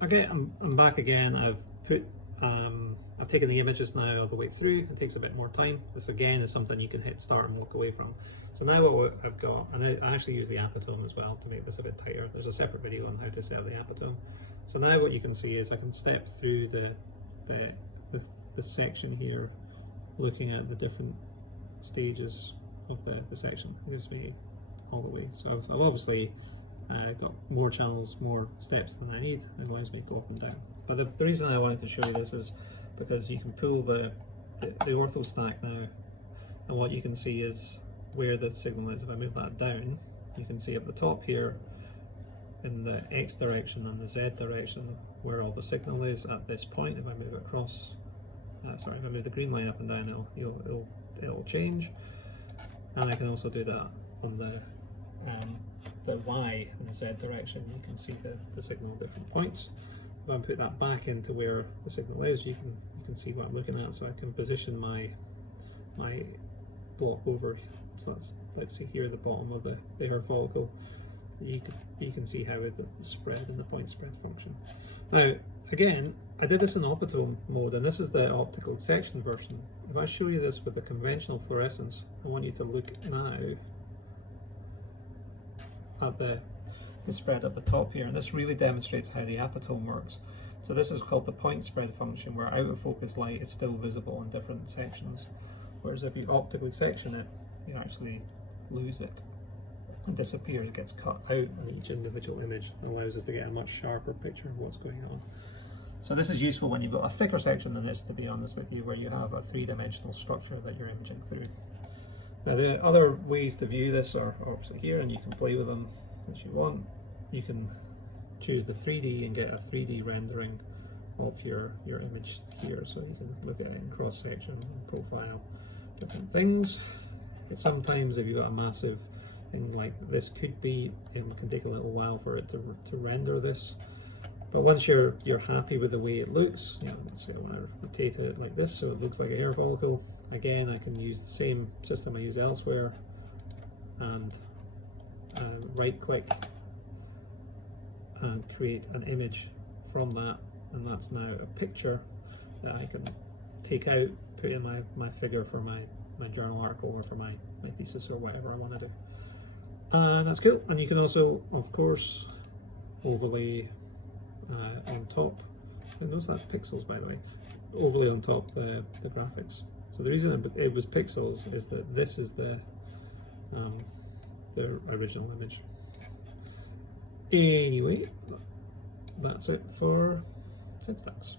Okay, I'm back again. I've taken the images now all the way through. It takes a bit more time. This again is something you can hit start and walk away from. So now what I've got, and I actually use the Apotome as well to make this a bit tighter. There's a separate video on how to set up the Apotome. So now what you can see is I can step through the section here, looking at the different stages of the section. It moves me all the way. So I've obviously got more channels, more steps than I need. It allows me to go up and down. But the reason I wanted to show you this is because you can pull the ortho stack now, and what you can see is where the signal is. If I move that down, you can see up the top here in the X direction and the Z direction where all the signal is at this point. If I move it across, if I move the green line up and down, it'll change. And I can also do that on the Y and the Z direction. You can see the signal at different points. If I put that back into where the signal is, you can see what I'm looking at. So I can position my block over. So let's see here at the bottom of the hair follicle. You can see how the spread and the point spread function. Now again, I did this in Apotome mode, and this is the optical section version. If I show you this with the conventional fluorescence, I want you to look now at the spread at the top here, and this really demonstrates how the Apotome works. So this is called the point spread function, where out of focus light is still visible in different sections, whereas if you optically section it, you actually lose it and disappear. It gets cut out in each individual image. It allows us to get a much sharper picture of what's going on. So this is useful when you've got a thicker section than this, to be honest with you, where you have a three-dimensional structure that you're imaging through. Now the other ways to view this are obviously here, and you can play with them as you want. You can choose the 3D and get a 3D rendering of your image here, so you can look at it in cross section and profile different things. Sometimes if you've got a massive thing like this could be, it can take a little while for it to render this. But once you're happy with the way it looks, let's say I want to rotate it like this so it looks like a hair follicle. Again, I can use the same system I use elsewhere and right click and create an image from that, and that's now a picture that I can take out, put in my figure for my journal article or for my thesis or whatever I want to do. That's cool. And you can also, of course, overlay on top. Notice that's pixels, by the way. Overlay on top the graphics. So the reason it was pixels is that this is the original image. Anyway, that's it for SynStax.